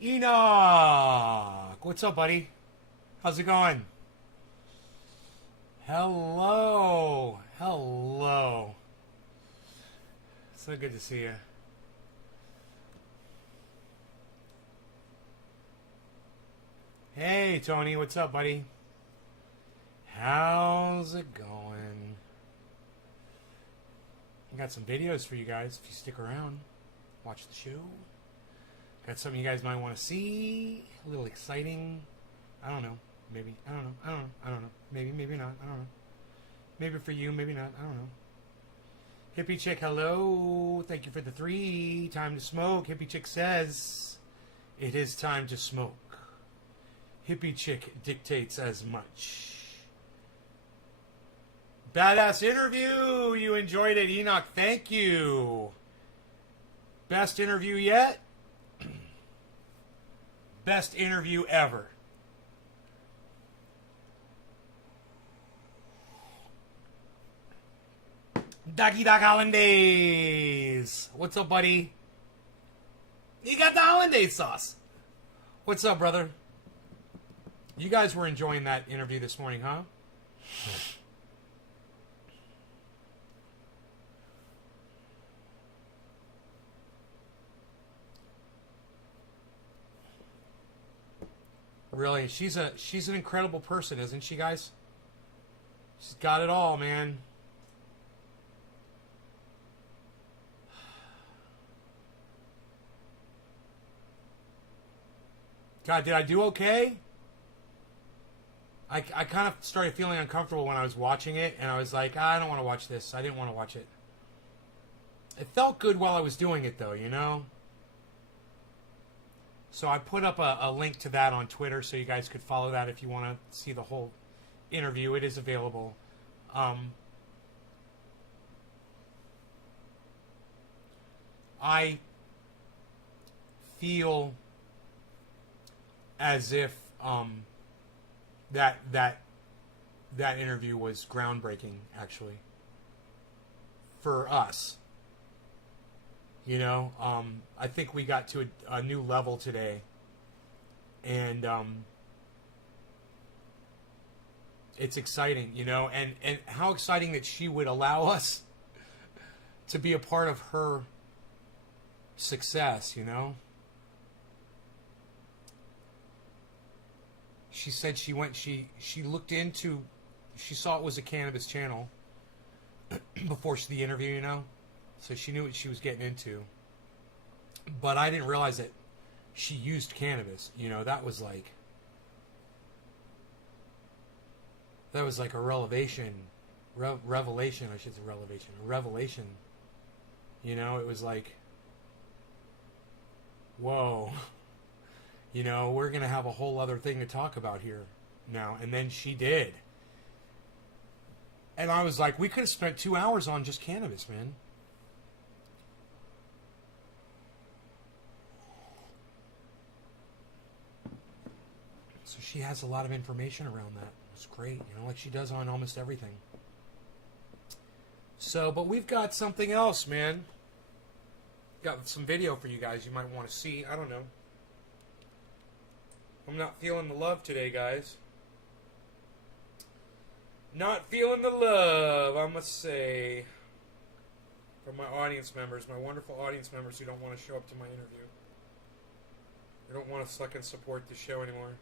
Enoch! What's up, buddy? How's it going? Hello. Hello. So good to see you. Hey, Tony. What's up, buddy? How's it going? I got some videos for you guys if you stick around. Watch the show. Got something you guys might want to see. A little exciting. I don't know. Maybe. I don't know. I don't know. I don't know. Maybe. Maybe not. I don't know. Maybe for you. Maybe not. I don't know. Hippie Chick, hello. Thank you for the 3. Time to smoke. Hippie Chick says it is time to smoke. Hippie Chick dictates as much. Badass interview. You enjoyed it, Enoch. Thank you. Best interview yet? Best interview ever. Ducky Duck Hollandaise. What's up, buddy? You got the Hollandaise sauce. What's up, brother? You guys were enjoying that interview this morning, huh? Really, she's an incredible person, isn't she, guys? She's got it all, man. God, did I do okay? I kind of started feeling uncomfortable when I was watching it, and I was like, I don't want to watch this. I didn't want to watch it. It felt good while I was doing it, though, you know? So I put up a link to that on Twitter so you guys could follow that if you want to see the whole interview. It is available. I feel as if that interview was groundbreaking, actually, for us. You know, I think we got to a new level today, and it's exciting, you know, and how exciting that she would allow us to be a part of her success, you know. She said she looked into, she saw it was a cannabis channel before the interview, you know. So she knew what she was getting into. But I didn't realize that she used cannabis. You know, that was like a revelation. Revelation, I should say revelation. Revelation. You know, it was like, whoa. You know, we're going to have a whole other thing to talk about here now. And then she did. And I was like, we could have spent 2 hours on just cannabis, man. So she has a lot of information around that. It's great, you know, like she does on almost everything. So, but we've got something else, man. Got some video for you guys you might want to see. I don't know. I'm not feeling the love today, guys. Not feeling the love, I must say. From my audience members, my wonderful audience members who don't want to show up to my interview. They don't want to suck and support the show anymore.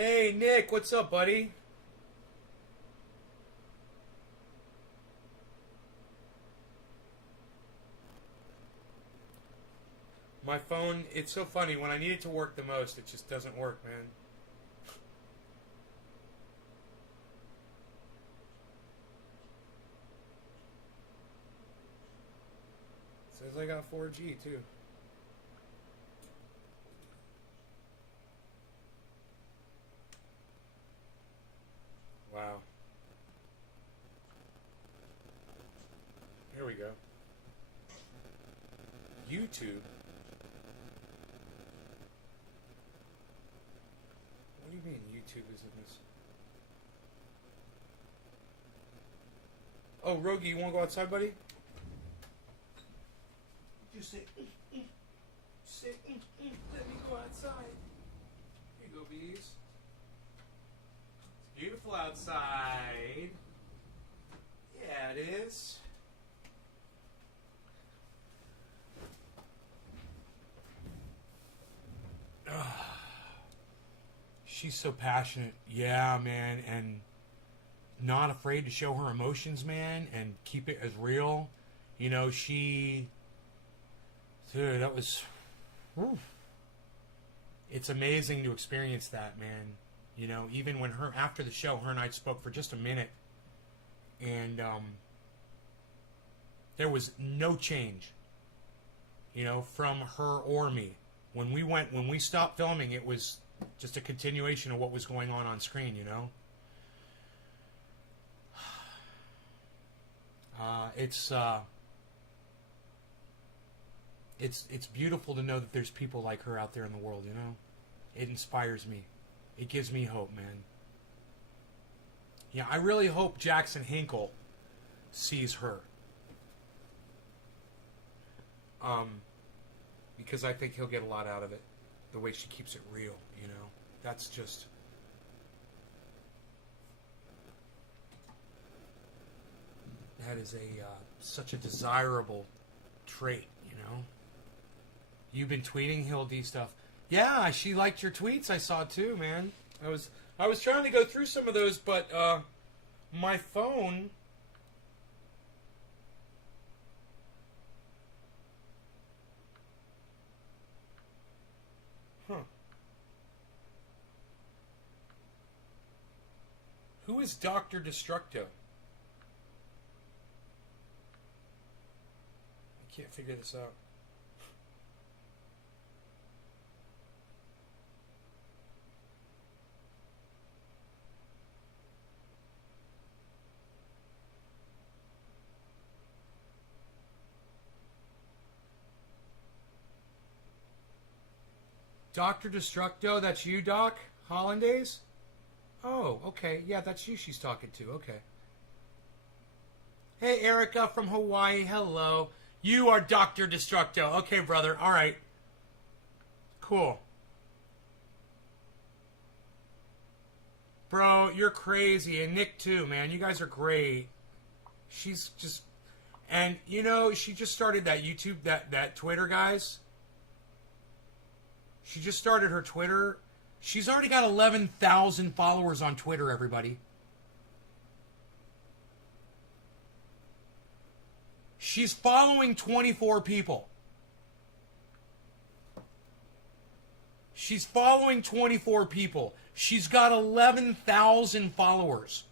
Hey, Nick, what's up, buddy? My phone, it's so funny. When I need it to work the most, it just doesn't work, man. Says I got 4G, too. Wow. Here we go. YouTube? What do you mean YouTube is in this? Oh, Rogi, you want to go outside, buddy? Just say, let me go outside. Here you go, bees. It's beautiful outside. Yeah, it is. She's so passionate. Yeah, man, and not afraid to show her emotions, man, and keep it as real. You know, dude, that was, whew. It's amazing to experience that, man. You know, even when after the show, her and I spoke for just a minute, and there was no change, you know, from her or me. When we stopped filming, it was just a continuation of what was going on screen, you know. It's beautiful to know that there's people like her out there in the world, you know. It inspires me. It gives me hope, man. Yeah, I really hope Jackson Hinkle sees her. Because I think he'll get a lot out of it. The way she keeps it real, you know. That's just... that is such a desirable trait, you know. You've been tweeting Hill D stuff. Yeah, she liked your tweets. I saw too, man. I was trying to go through some of those, but my phone. Huh. Who is Dr. Destructo? I can't figure this out. Dr. Destructo, that's you, Doc? Hollandaise? Oh, okay. Yeah, that's you she's talking to. Okay. Hey, Erica from Hawaii. Hello. You are Dr. Destructo. Okay, brother. All right. Cool. Bro, you're crazy. And Nick, too, man. You guys are great. She's just... and, you know, she just started that YouTube, that Twitter, guys. She just started her Twitter. She's already got 11,000 followers on Twitter, everybody. She's following 24 people. She's following 24 people. She's got 11,000 followers.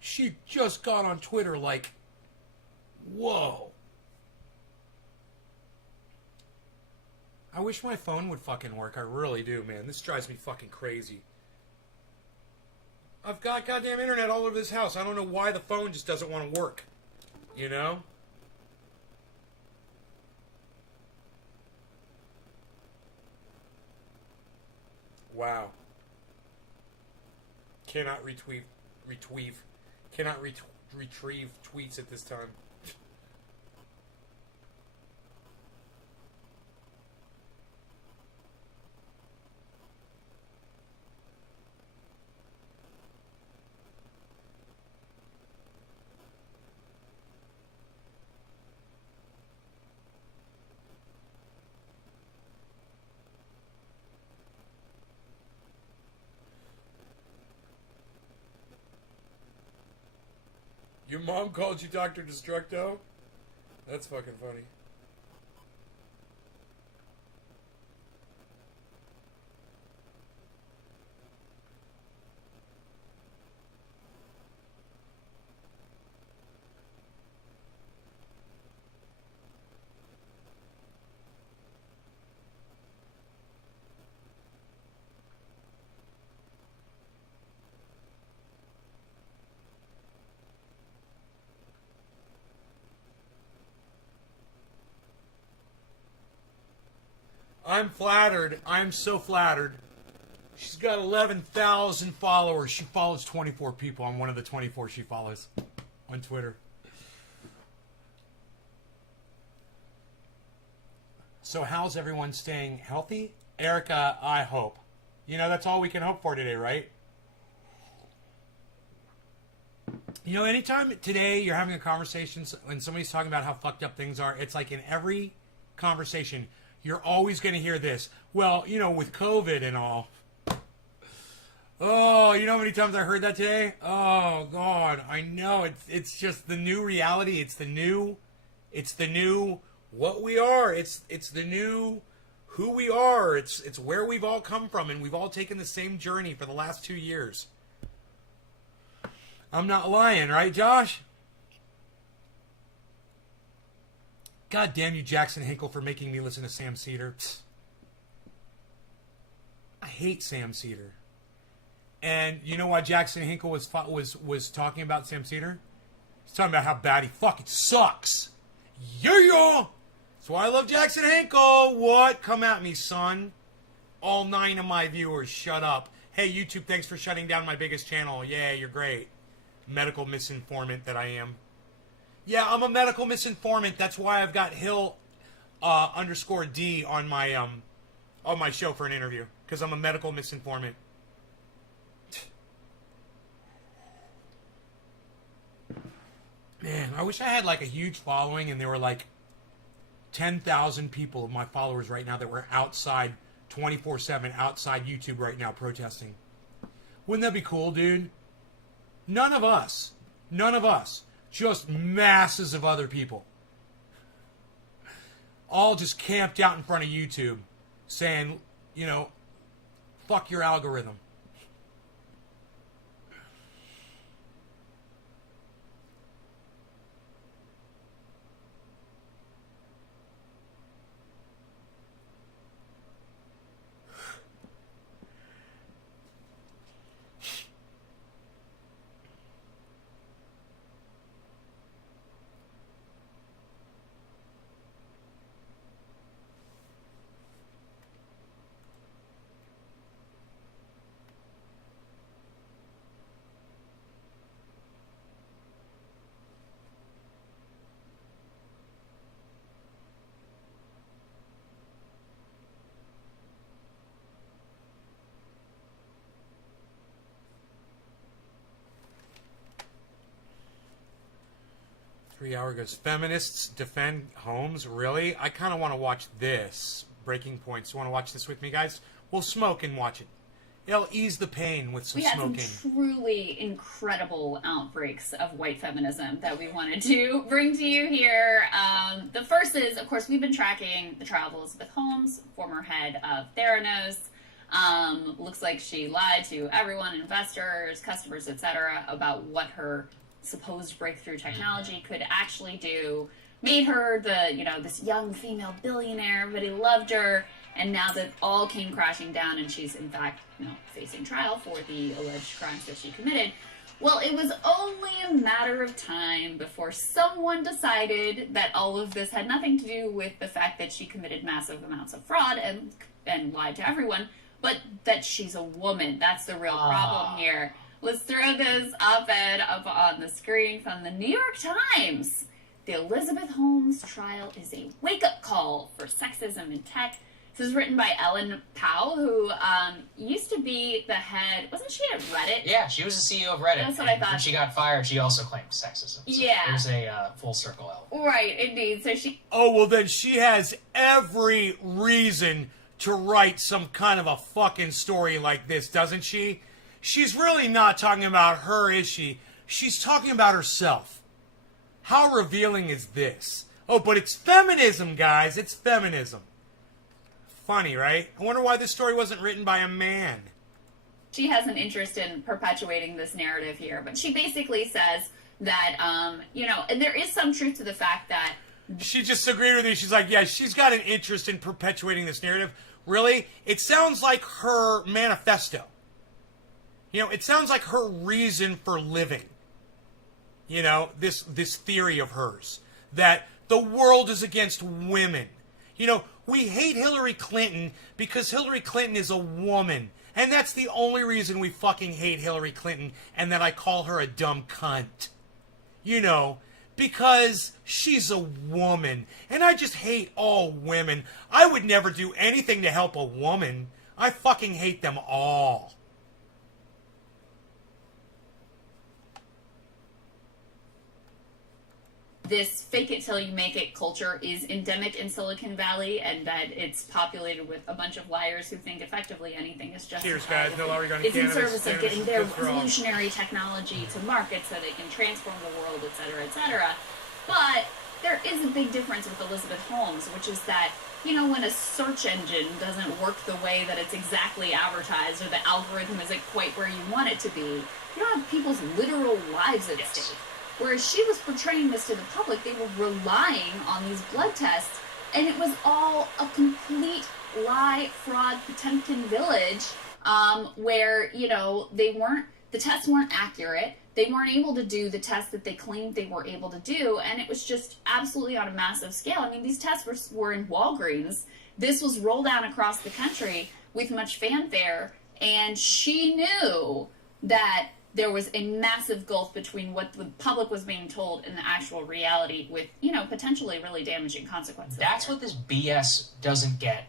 She just got on Twitter like, whoa. I wish my phone would fucking work. I really do, man. This drives me fucking crazy. I've got goddamn internet all over this house. I don't know why the phone just doesn't want to work. You know? Wow. Cannot cannot retrieve tweets at this time. Your mom called you Dr. Destructo? That's fucking funny. I'm flattered. I'm so flattered. She's got 11,000 followers. She follows 24 people. I'm one of the 24 she follows on Twitter. So how's everyone staying healthy? Erica, I hope. You know, that's all we can hope for today, right? You know, anytime today you're having a conversation and somebody's talking about how fucked up things are, it's like in every conversation, you're always going to hear this. Well, you know, with COVID and all. Oh, you know how many times I heard that today? Oh, God, I know. It's just the new reality. It's the new what we are. It's the new who we are. It's where we've all come from, and we've all taken the same journey for the last 2 years. I'm not lying, right, Josh? God damn you, Jackson Hinkle, for making me listen to Sam Cedar. Psst. I hate Sam Cedar. And you know why Jackson Hinkle was talking about Sam Cedar? He's talking about how bad he fucking sucks. Yeah! That's why I love Jackson Hinkle. What? Come at me, son. All 9 of my viewers, shut up. Hey, YouTube, thanks for shutting down my biggest channel. Yeah, you're great. Medical misinformant that I am. Yeah, I'm a medical misinformant. That's why I've got Hill _D on my show for an interview. Because I'm a medical misinformant. Man, I wish I had like a huge following and there were like 10,000 people of my followers right now that were outside 24/7 outside YouTube right now protesting. Wouldn't that be cool, dude? None of us. Just masses of other people. All just camped out in front of YouTube saying, you know, fuck your algorithm. Hour goes, feminists defend homes? Really? I kind of want to watch this. Breaking Points. You want to watch this with me, guys? We'll smoke and watch it. It'll ease the pain with some smoking. We had some truly incredible outbreaks of white feminism that we wanted to bring to you here. The first is, of course, we've been tracking the trial of Elizabeth Holmes, former head of Theranos. Looks like she lied to everyone, investors, customers, etc., about what her supposed breakthrough technology could actually do. Made her this young female billionaire, everybody loved her, and now that all came crashing down and she's in fact, facing trial for the alleged crimes that she committed. Well, it was only a matter of time before someone decided that all of this had nothing to do with the fact that she committed massive amounts of fraud and lied to everyone, but that she's a woman. That's the real problem here. Let's throw this op-ed up on the screen from the New York Times. The Elizabeth Holmes trial is a wake-up call for sexism in tech. This is written by Ellen Powell, who used to be the head... Wasn't she at Reddit? Yeah, she was the CEO of Reddit. That's what I thought. When she got fired, she also claimed sexism. So yeah. There's a full circle element. Right, indeed. So she... Oh, well then she has every reason to write some kind of a fucking story like this, doesn't she? She's really not talking about her, is she? She's talking about herself. How revealing is this? Oh, but it's feminism, guys. It's feminism. Funny, right? I wonder why this story wasn't written by a man. She has an interest in perpetuating this narrative here, but she basically says that, you know, and there is some truth to the fact that... She just agreed with you. She's like, yeah, she's got an interest in perpetuating this narrative. Really? It sounds like her manifesto. You know, it sounds like her reason for living. You know, this theory of hers. That the world is against women. You know, we hate Hillary Clinton because Hillary Clinton is a woman. And that's the only reason we fucking hate Hillary Clinton, and that I call her a dumb cunt. You know, because she's a woman. And I just hate all women. I would never do anything to help a woman. I fucking hate them all. This fake it till you make it culture is endemic in Silicon Valley, and that it's populated with a bunch of liars who think effectively anything is justified. Cheers, guys. No longer going to It's in cannabis. service of getting their Good for all. revolutionary technology to market so they can transform the world, etc., etc. But there is a big difference with Elizabeth Holmes, which is that, you know, when a search engine doesn't work the way that it's exactly advertised, or the algorithm isn't quite where you want it to be, you don't have people's literal lives at stake. Whereas she was portraying this to the public, they were relying on these blood tests, and it was all a complete lie, fraud, Potemkin village, where, you know, the tests weren't accurate, they weren't able to do the tests that they claimed they were able to do, and it was just absolutely on a massive scale. I mean, these tests were in Walgreens. This was rolled out across the country with much fanfare, and she knew that there was a massive gulf between what the public was being told and the actual reality, with, you know, potentially really damaging consequences. That's what this BS doesn't get.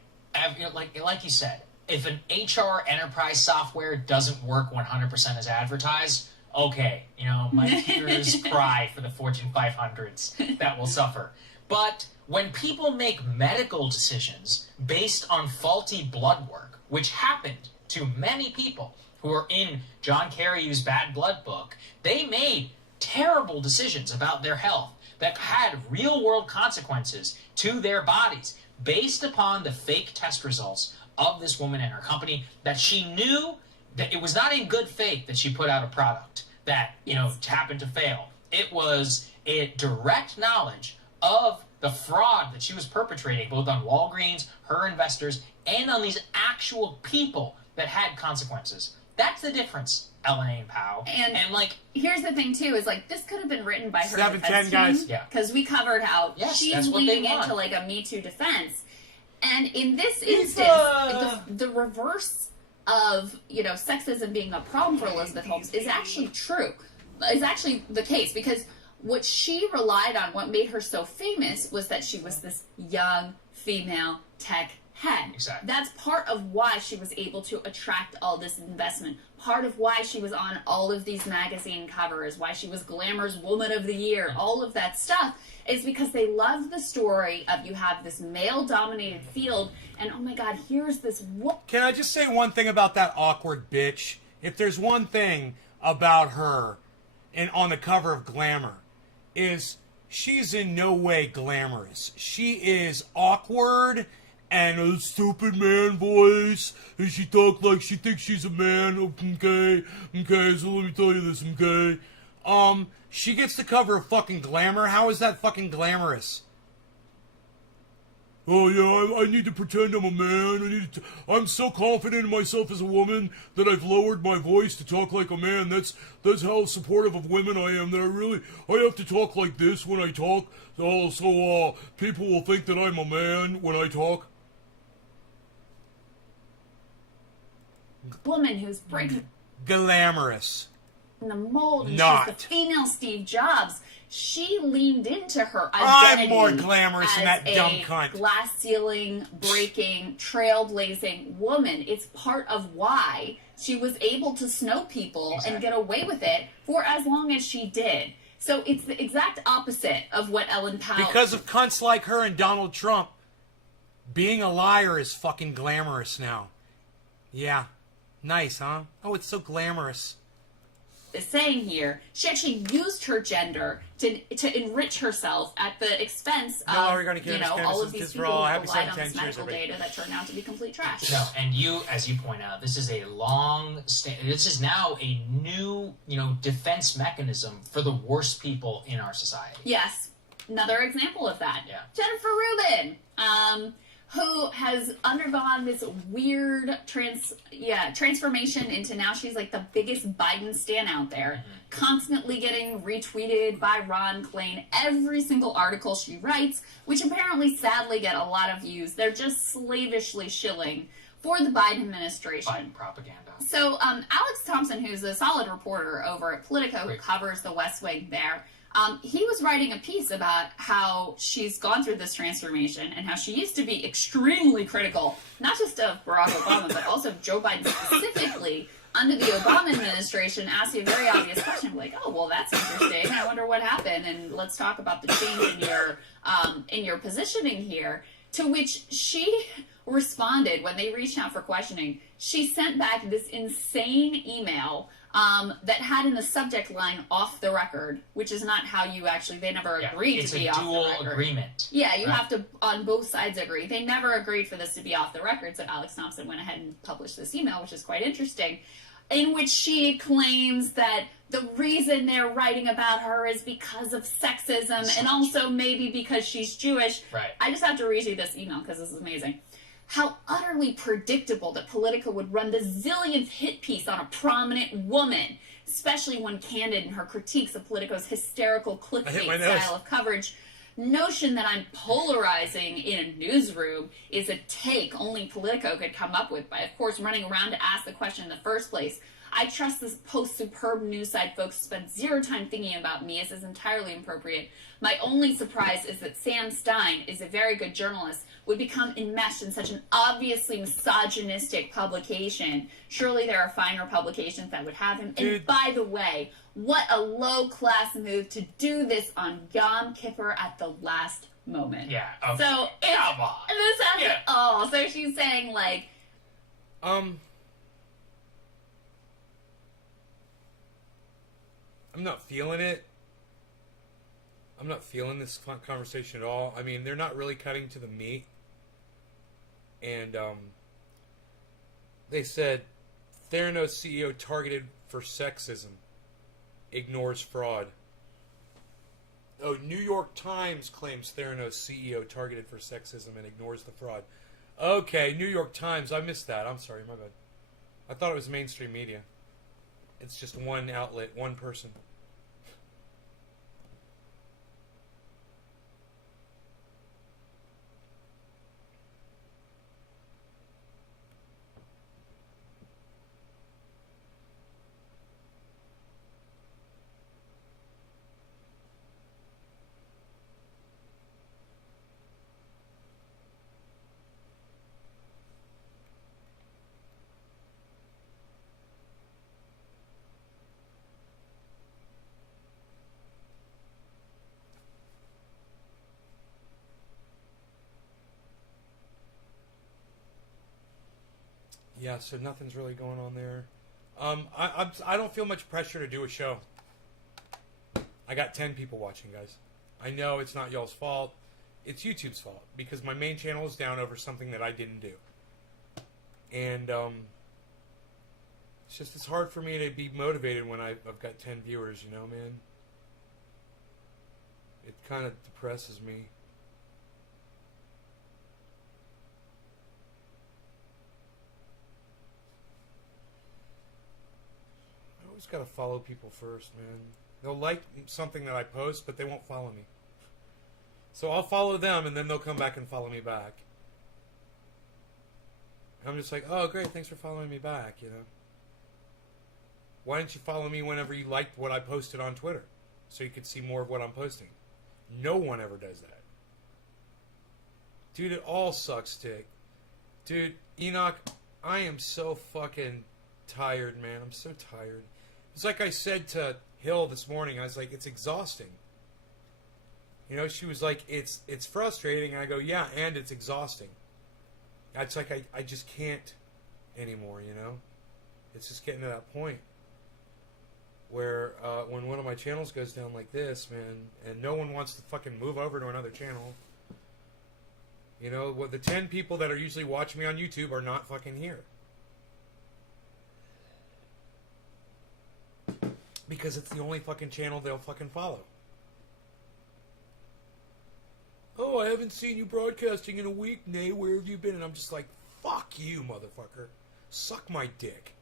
Like you said, if an HR enterprise software doesn't work 100% as advertised, okay, you know, my tears cry for the Fortune 500s that will suffer. But when people make medical decisions based on faulty blood work, which happened to many people who are in John Carreyrou's Bad Blood book, they made terrible decisions about their health that had real-world consequences to their bodies based upon the fake test results of this woman and her company, that she knew that it was not in good faith that she put out a product that, you know, happened to fail. It was a direct knowledge of the fraud that she was perpetrating, both on Walgreens, her investors, and on these actual people that had consequences. That's the difference, Elaine Powell. And like, here's the thing too, is like, this could have been written by her 7-10 defense guys. team, because we covered how she's leaning want. into like a Me Too defense, and in this instance, the reverse of, you know, sexism being a problem for Elizabeth Holmes is actually true. Is actually the case, because what she relied on, what made her so famous, was that she was this young female tech head. Exactly. That's part of why she was able to attract all this investment. Part of why she was on all of these magazine covers, why she was Glamour's Woman of the Year, all of that stuff, is because they loved the story of, you have this male-dominated field, and oh my god, here's this Can I just say one thing about that awkward bitch? If there's one thing about her and on the cover of Glamour, is she's in no way glamorous. She is awkward and a stupid man voice, and she talk like she thinks she's a man. Okay, so let me tell you this, okay? She gets the cover of fucking Glamour. How is that fucking glamorous? Oh yeah, I need to pretend I'm a man. I'm so confident in myself as a woman that I've lowered my voice to talk like a man. That's how supportive of women I am. That I have to talk like this when I talk. So people will think that I'm a man when I talk. woman who's breaking Glamorous. the mold, and Not. she's the female Steve Jobs. She leaned into her identity I'm more glamorous than that as dumb a cunt. glass ceiling breaking, trailblazing woman. It's part of why she was able to snow people and get away with it for as long as she did. So it's the exact opposite of what Ellen Powell... Because of cunts like her and Donald Trump, being a liar is fucking glamorous now. Yeah. Nice, huh? Oh, it's so glamorous. is saying here, she actually used her gender to enrich herself at the expense of, all of these people who relied on this medical data that turned out to be complete trash. No, and as you point out, this is this is now a new, defense mechanism for the worst people in our society. Yes. Another example of that. Yeah. Jennifer Rubin, who has undergone this weird transformation into now she's like the biggest Biden stan out there, constantly getting retweeted by Ron Klain. Every single article she writes, which apparently sadly get a lot of views, they're just slavishly shilling for the Biden administration. Biden propaganda. So Alex Thompson, who's a solid reporter over at Politico, who covers the West Wing there, he was writing a piece about how she's gone through this transformation and how she used to be extremely critical, not just of Barack Obama, but also of Joe Biden specifically under the Obama administration, asking a very obvious question like, oh, well, that's interesting. I wonder what happened, and let's talk about the change in your positioning here. To which she responded when they reached out for questioning. She sent back this insane email that had in the subject line "off the record," which is not how you actually. They never agreed to be off the record. It's a dual agreement. Yeah, you have to on both sides agree. They never agreed for this to be off the record. So Alex Thompson went ahead and published this email, which is quite interesting, in which she claims that the reason they're writing about her is because of sexism and also maybe because she's Jewish. Right. I just have to read you this email because this is amazing. How utterly predictable that Politico would run the zillionth hit piece on a prominent woman, especially when candid in her critiques of Politico's hysterical clickbait style of coverage. Notion that I'm polarizing in a newsroom is a take only Politico could come up with by, of course, running around to ask the question in the first place. I trust this post-superb news site folks spent zero time thinking about me. This is entirely inappropriate. My only surprise is that Sam Stein is a very good journalist, would become enmeshed in such an obviously misogynistic publication. Surely there are finer publications that would have him. Dude. And by the way, what a low-class move to do this on Yom Kippur at the last moment. Yeah. Okay. So come on. This has it all. So she's saying like, I'm not feeling it. I'm not feeling this conversation at all. I mean, they're not really cutting to the meat. And they said Theranos CEO targeted for sexism, ignores fraud. Oh, New York Times claims Theranos CEO targeted for sexism and ignores the fraud. Okay, New York Times. I missed that. I'm sorry, my bad. I thought it was mainstream media. It's just one outlet, one person. Yeah, so nothing's really going on there. I don't feel much pressure to do a show. I got 10 people watching, guys. I know it's not y'all's fault. It's YouTube's fault because my main channel is down over something that I didn't do. And it's hard for me to be motivated when I've got 10 viewers, you know, man. It kind of depresses me. Got to follow people first, man. They'll like something that I post, but they won't follow me. So I'll follow them, and then they'll come back and follow me back. I'm just like, oh, great, thanks for following me back, you know. Why didn't you follow me whenever you liked what I posted on Twitter? So you could see more of what I'm posting. No one ever does that. Dude, it all sucks, dick. Dude, Enoch, I am so fucking tired, man. I'm so tired. It's like I said to Hill this morning. I was like, it's exhausting. You know, she was like, it's frustrating. And I go, yeah, and it's exhausting. It's like I just can't anymore, you know? It's just getting to that point. where when one of my channels goes down like this, man, and no one wants to fucking move over to another channel. You know, the 10 people that are usually watching me on YouTube are not fucking here. Because it's the only fucking channel they'll fucking follow. Oh, I haven't seen you broadcasting in a week, Nay. Where have you been? And I'm just like, fuck you, motherfucker. Suck my dick.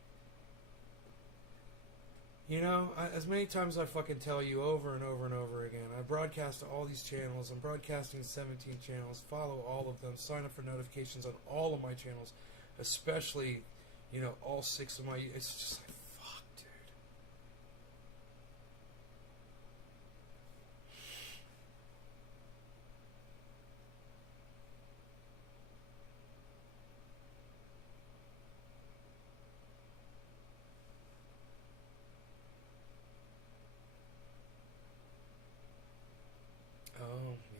You know, as many times as I fucking tell you over and over and over again, I broadcast to all these channels. I'm broadcasting to 17 channels. Follow all of them. Sign up for notifications on all of my channels. Especially, you know, all 6 of my... It's just like, fuck, dude. Oh, yeah.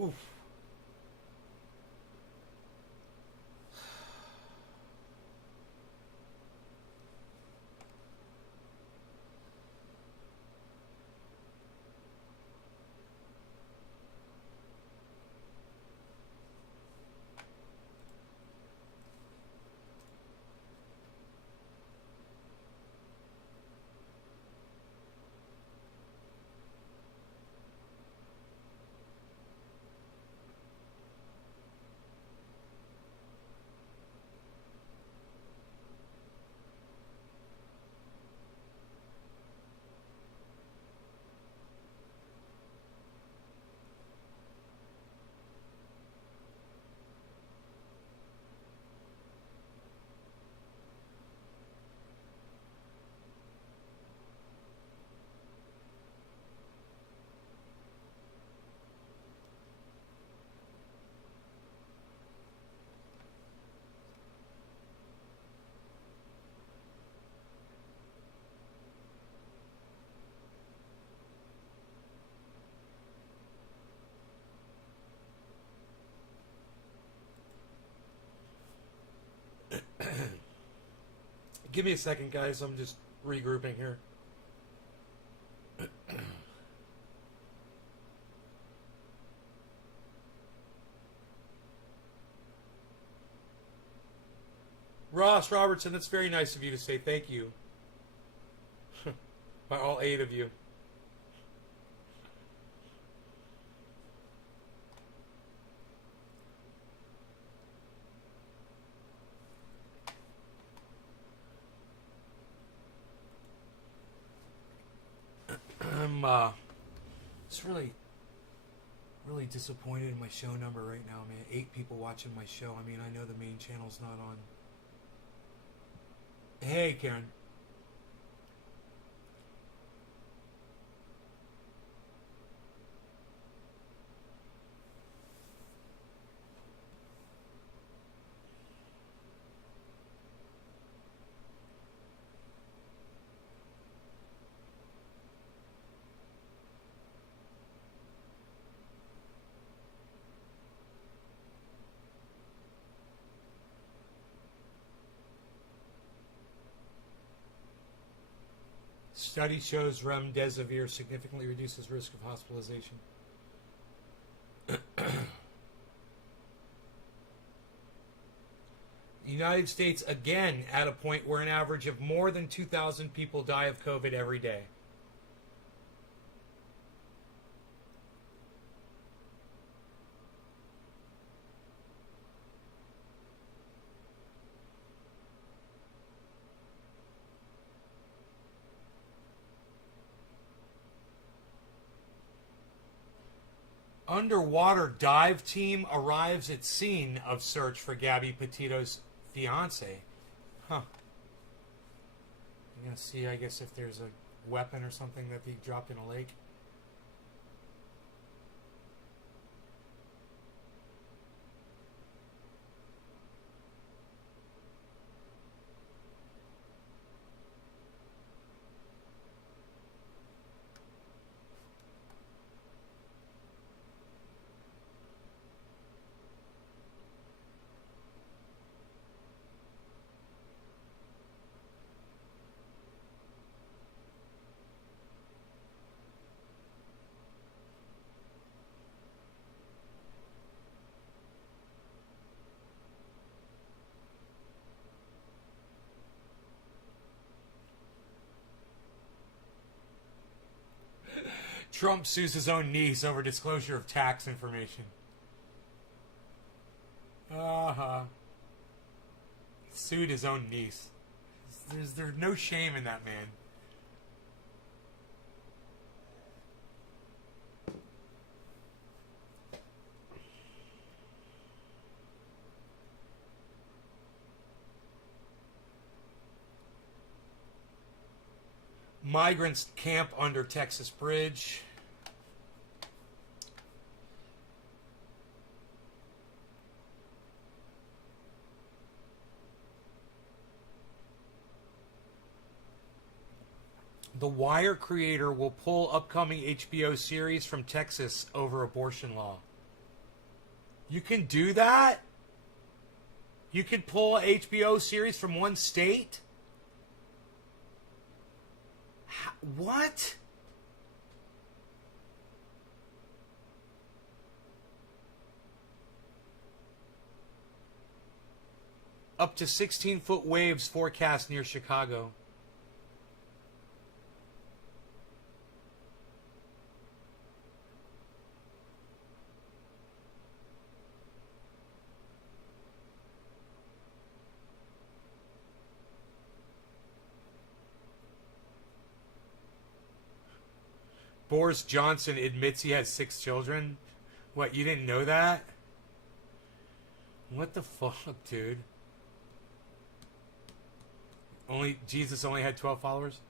Oof. Give me a second, guys. I'm just regrouping here. Ross Robertson, that's very nice of you to say thank you. By all 8 of you. I'm it's really Really disappointed in my show number right now, man. 8 people watching my show. I mean, I know the main channel's not on. Hey, Karen. Study shows remdesivir significantly reduces risk of hospitalization. The United States, again, at a point where an average of more than 2,000 people die of COVID every day. Underwater dive team arrives at scene of search for Gabby Petito's fiance. Huh. I'm going to see, I guess, if there's a weapon or something that they dropped in a lake. Trump sues his own niece over disclosure of tax information. Sued his own niece. There's no shame in that man. Migrants camp under Texas bridge. The Wire creator will pull upcoming HBO series from Texas over abortion law. You can do that? You can pull a HBO series from one state? What? Up to 16-foot waves forecast near Chicago. Boris Johnson admits he has 6 children. What, you didn't know that? What the fuck, dude? Jesus only had 12 followers?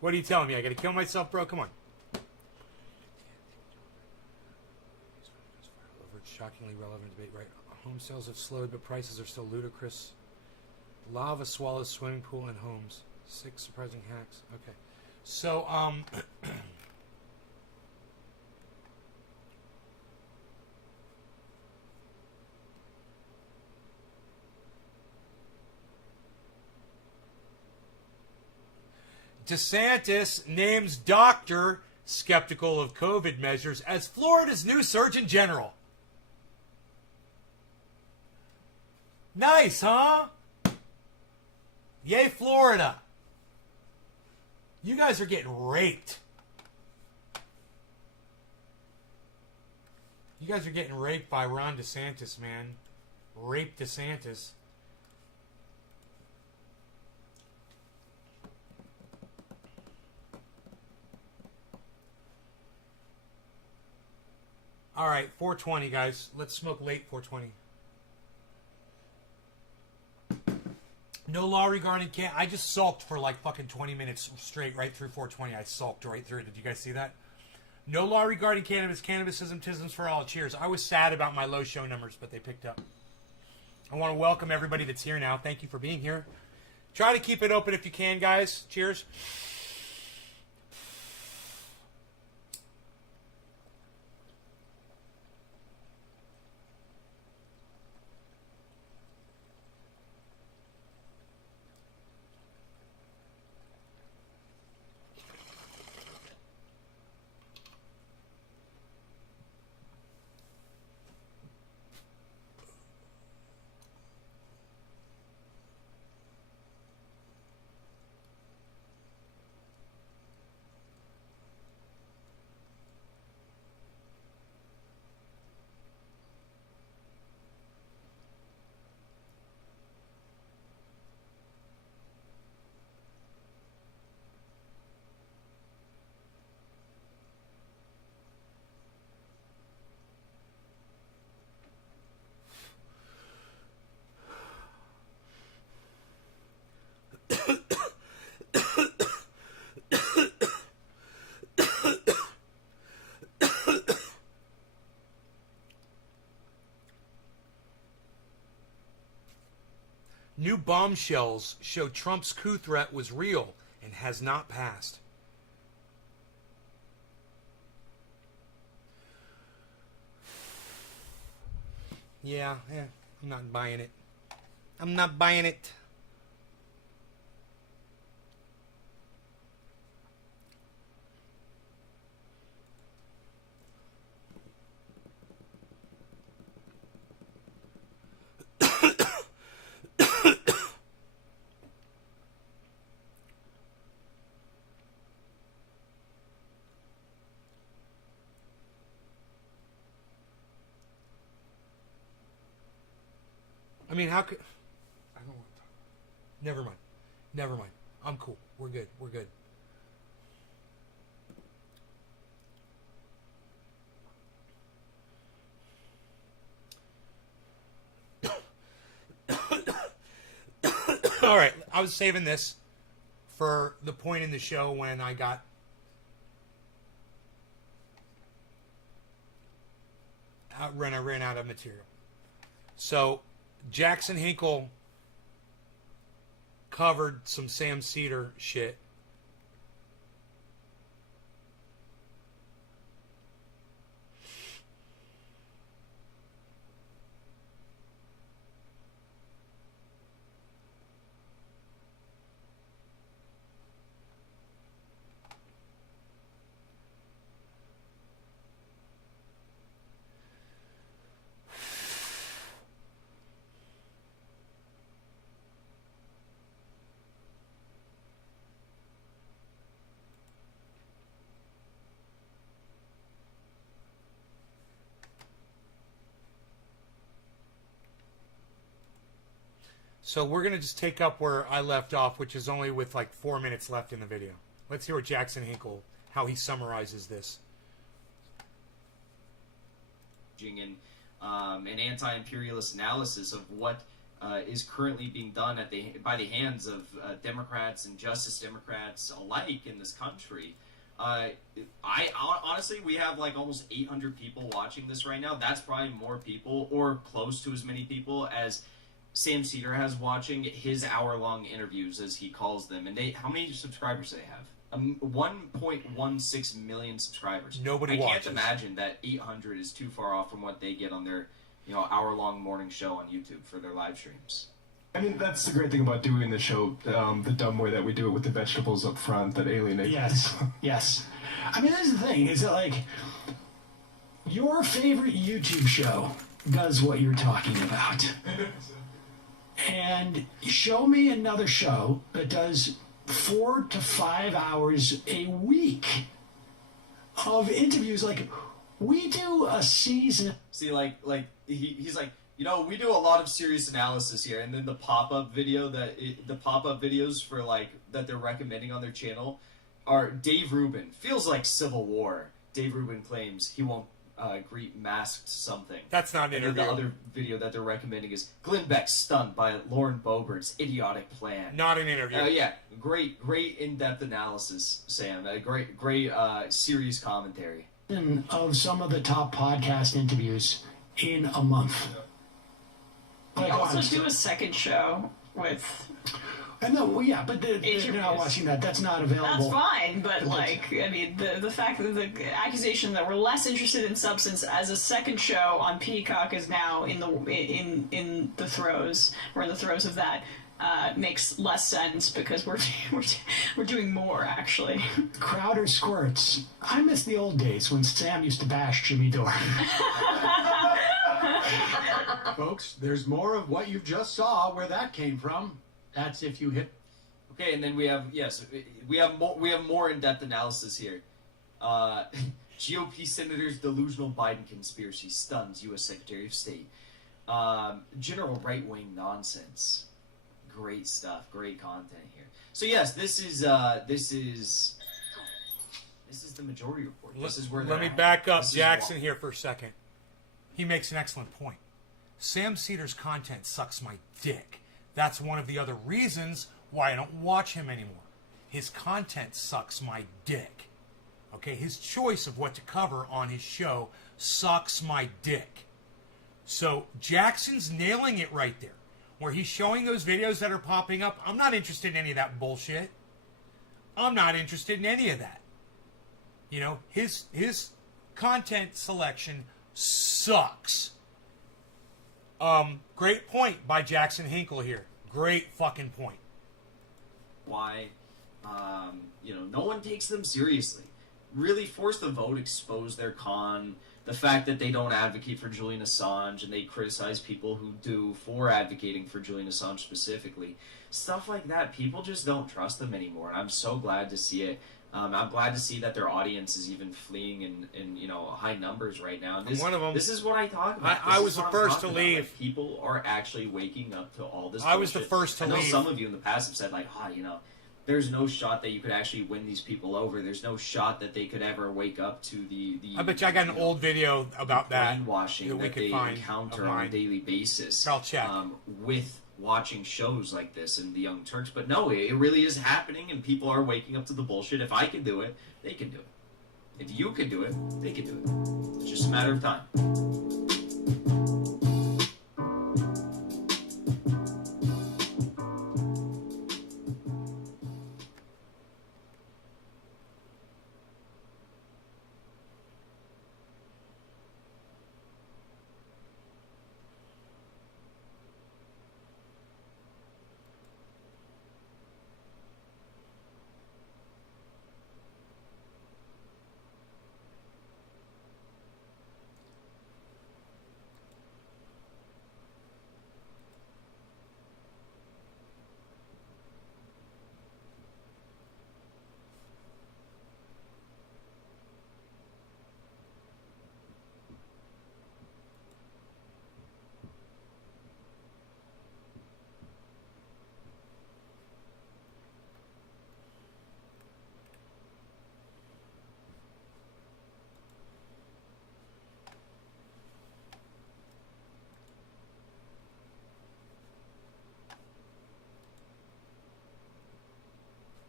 What are you telling me? I gotta kill myself, bro? Come on. Shockingly relevant debate, right? Home sales have slowed, but prices are still ludicrous. Lava swallows swimming pool and homes. 6 surprising hacks. Okay. So, DeSantis names doctor skeptical of COVID measures as Florida's new Surgeon General. Nice, huh? Yay, Florida. You guys are getting raped. You guys are getting raped by Ron DeSantis, man. Rape DeSantis. All right, 420, guys. Let's smoke late 420. No law regarding I just sulked for like fucking 20 minutes straight right through 420. I sulked right through it. Did you guys see that? No law regarding cannabis. Cannabisism, tisms for all. Cheers. I was sad about my low show numbers, but they picked up. I want to welcome everybody that's here now. Thank you for being here. Try to keep it open if you can, guys. Cheers. New bombshells show Trump's coup threat was real and has not passed. Yeah, I'm not buying it. I'm not buying it. I mean, how could... I don't want to talk. Never mind. Never mind. I'm cool. We're good. We're good. All right. I was saving this for the point in the show when I ran out of material. So... Jackson Hinkle covered some Sam Cedar shit. So we're going to just take up where I left off, which is only with like 4 minutes left in the video. Let's hear what Jackson Hinkle, how he summarizes this. And an anti-imperialist analysis of what is currently being done by the hands of Democrats and Justice Democrats alike in this country. Honestly, we have like almost 800 people watching this right now. That's probably more people, or close to as many people as Sam Cedar has watching his hour-long interviews, as he calls them. And how many subscribers do they have? 1.16 million subscribers. Nobody watches. I can't imagine that 800 is too far off from what they get on their, hour-long morning show on YouTube for their live streams. I mean, that's the great thing about doing the show, the dumb way that we do it with the vegetables up front that alienate. Yes, yes. I mean, that's the thing, is that, like, your favorite YouTube show does what you're talking about. And show me another show that does 4 to 5 hours a week of interviews. Like, we do a season. See, he's like, we do a lot of serious analysis here, and then the pop-up videos for that they're recommending on their channel are Dave Rubin. Feels like Civil War. Dave Rubin claims he won't greet masked something. That's not an And then interview. the other video that they're recommending is Glenn Beck stunned by Lauren Boebert's idiotic plan. Not an interview. Yeah, great in-depth analysis, Sam. Great serious commentary. Of some of the top podcast interviews in a month. Like, Also honestly. do a second show with. I know, well, yeah, but they're not Interviews. watching that. That's not available. That's fine, but like, I mean, the fact that the accusation that we're less interested in substance as a second show on Peacock is now in the throes. We're in the throes of that. Makes less sense because we're doing more actually. Crowder squirts. I miss the old days when Sam used to bash Jimmy Dore. Folks, there's more of what you just saw where that came from. That's if you hit. Okay, and then we have more in-depth analysis here. GOP senators' delusional Biden conspiracy stuns U.S. Secretary of State. General right-wing nonsense. Great stuff, great content here. So yes, this is the majority report. This is where Let me they're at. back up This is Jackson why. here for a second. He makes an excellent point. Sam Seder's content sucks my dick. That's one of the other reasons why I don't watch him anymore. His content sucks my dick. Okay, his choice of what to cover on his show sucks my dick. So Jackson's nailing it right there. Where he's showing those videos that are popping up. I'm not interested in any of that bullshit. I'm not interested in any of that. You know, his content selection sucks. Great point by Jackson Hinkle here. Great fucking point. Why, no one takes them seriously. Really force the vote, expose their con. The fact that they don't advocate for Julian Assange and they criticize people who do for advocating for Julian Assange specifically. Stuff like that. People just don't trust them anymore. And I'm so glad to see it. I'm glad to see that their audience is even fleeing in high numbers right now. And One of them. This is what I talk about. I This was is the what I'm first talking to about. leave. Like, people are actually waking up to all this I was the bullshit. first to I know leave. some of you in the past have said, like, there's no shot that you could actually win these people over. There's no shot that they could ever wake up to the I bet you I got an old video about that brainwashing that we that could they find encounter of on a mine. daily basis I'll check. with watching shows like this and the Young Turks. But no, it really is happening, and people are waking up to the bullshit. If I can do it, they can do it. If you can do it, they can do it. It's just a matter of time.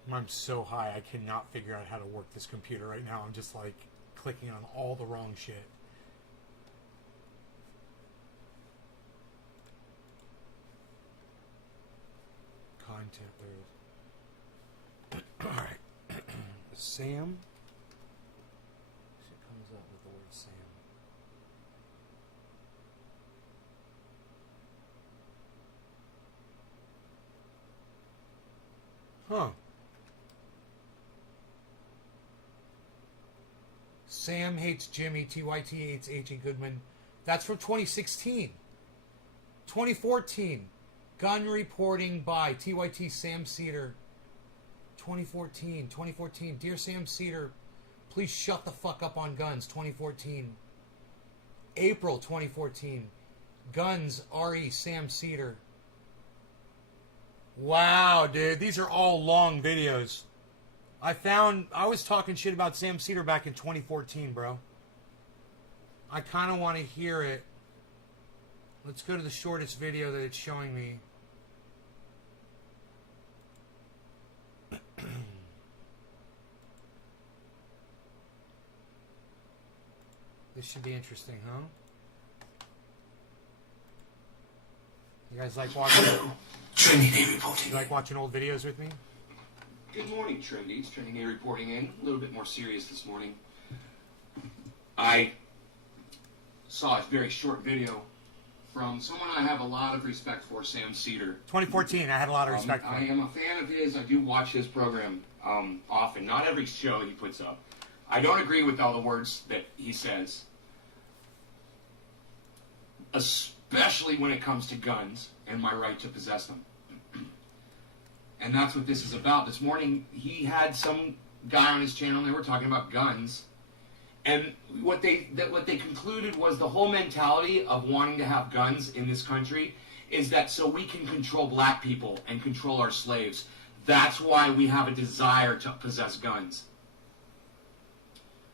I'm so high I cannot figure out how to work this computer right now. I'm just like clicking on all the wrong shit. Content there. Alright. Sam. Shit comes up with the word Sam. Huh. Sam hates Jimmy. TYT hates H.A. Goodman. That's from 2016. 2014. Gun reporting by TYT Sam Seder. 2014. Dear Sam Seder, please shut the fuck up on guns. 2014. April 2014. Guns, R.E. Sam Seder. Wow, dude. These are all long videos. I was talking shit about Sam Seder back in 2014, bro. I kind of want to hear it. Let's go to the shortest video that it's showing me. This should be interesting, huh? You guys like watching? Training Day reporting. You like watching old videos with me? Good morning, Trinity. It's Training Day reporting in. A little bit more serious this morning. I saw a very short video from someone I have a lot of respect for, Sam Seder. 2014, I had a lot of respect for I him. am a fan of his. I do watch his program often. Not every show he puts up. I don't agree with all the words that he says, especially when it comes to guns and my right to possess them. And that's what this is about. This morning, he had some guy on his channel, and they were talking about guns. And what they concluded was the whole mentality of wanting to have guns in this country is that so we can control black people and control our slaves. That's why we have a desire to possess guns.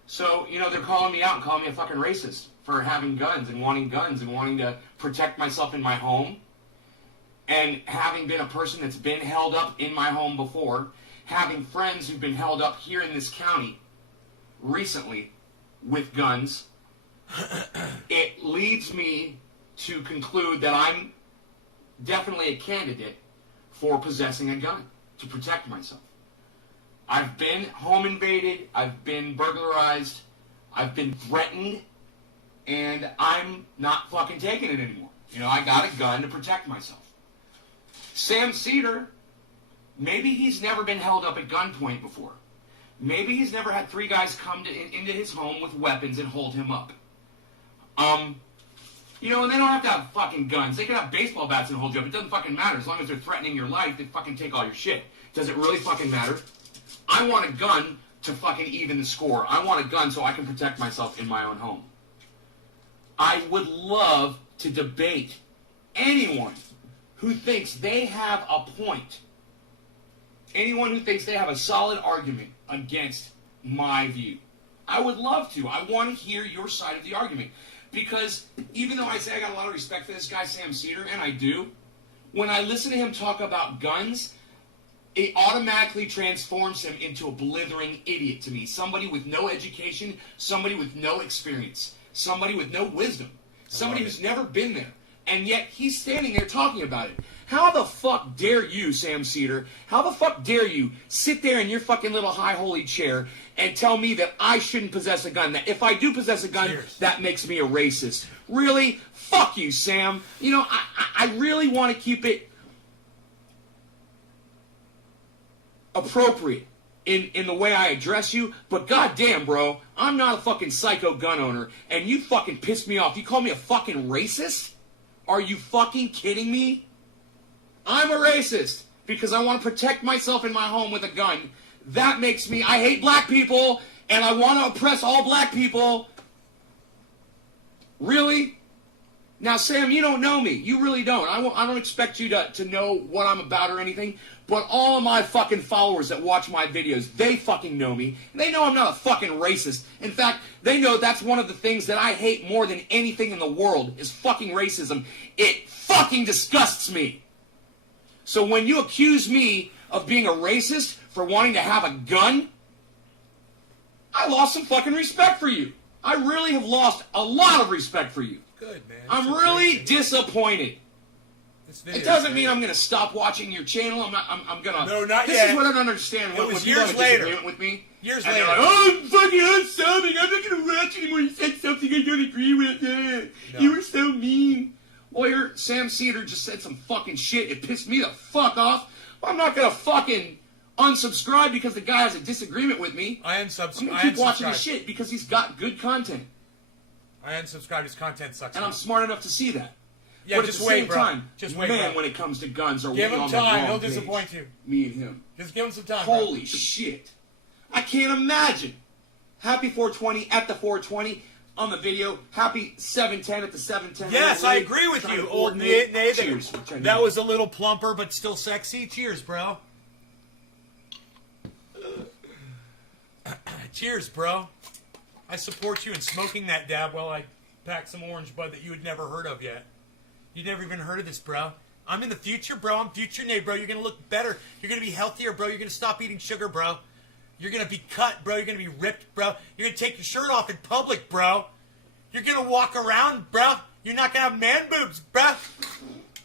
So, you know, they're calling me out and calling me a fucking racist for having guns and wanting to protect myself in my home. And having been a person that's been held up in my home before, having friends who've been held up here in this county recently with guns, it leads me to conclude that I'm definitely a candidate for possessing a gun to protect myself. I've been home invaded, I've been burglarized, I've been threatened, and I'm not fucking taking it anymore. You know, I got a gun to protect myself. Sam Seder, maybe he's never been held up at gunpoint before. Maybe he's never had three guys come into his home with weapons and hold him up. You know, and they don't have to have fucking guns. They can have baseball bats and hold you up. It doesn't fucking matter. As long as they're threatening your life, they fucking take all your shit. Does it really fucking matter? I want a gun to fucking even the score. I want a gun so I can protect myself in my own home. I would love to debate anyone who thinks they have a point. Anyone who thinks they have a solid argument against my view. I would love to. I want to hear your side of the argument. Because even though I say I got a lot of respect for this guy, Sam Seder, and I do, when I listen to him talk about guns, it automatically transforms him into a blithering idiot to me. Somebody with no education, somebody with no experience, somebody with no wisdom, somebody who's never been there. And yet he's standing there talking about it. How the fuck dare you, Sam Seder, how the fuck dare you sit there in your fucking little high holy chair and tell me that I shouldn't possess a gun, that if I do possess a gun, that makes me a racist? Really? Fuck you, Sam. You know, I really want to keep it appropriate in the way I address you, but goddamn, bro, I'm not a fucking psycho gun owner, and you fucking pissed me off. You call me a fucking racist? Are you fucking kidding me? I'm a racist because I want to protect myself in my home with a gun. That makes me, I hate black people, and I want to oppress all black people. Really? Now, Sam, you don't know me. You really don't. I don't expect you to know what I'm about or anything, but all of my fucking followers that watch my videos, they fucking know me. They know I'm not a fucking racist. In fact, they know that's one of the things that I hate more than anything in the world is fucking racism. It fucking disgusts me. So when you accuse me of being a racist for wanting to have a gun, I lost some fucking respect for you. I really have lost a lot of respect for you. Good, man. I'm really disappointed. It doesn't mean I'm going to stop watching your channel. I'm going to... No, not this yet. This is what I don't understand. It was when years later. With me, Years and later. they're like, oh, I'm subbing. I'm not going to watch anymore. You said something I don't agree with. No. You were so mean. Lawyer Sam Seder just said some fucking shit. It pissed me the fuck off. I'm not going to fucking unsubscribe because the guy has a disagreement with me. I I'm unsubscribe. going to keep watching his shit because he's got good content. I unsubscribe. His content sucks. And I'm smart enough to see that. Yeah, but just at the wait, same bro. time, Just wait, man, bro. when it comes to guns, are Give we him on the time. wrong He'll page? disappoint you. Me and him. Just give him some time. Holy bro. shit. I can't imagine. Happy 420 at the 420 on the video. Happy 710 at the 710. Yes, I agree with you, old Nate. Cheers. That was a little plumper, but still sexy. Cheers, bro. Cheers, bro. I support you in smoking that dab while I pack some orange bud that you had never heard of yet. You'd never even heard of this, bro. I'm in the future, bro. I'm future Nate, bro. You're going to look better. You're going to be healthier, bro. You're going to stop eating sugar, bro. You're going to be cut, bro. You're going to be ripped, bro. You're going to take your shirt off in public, bro. You're going to walk around, bro. You're not going to have man boobs, bro.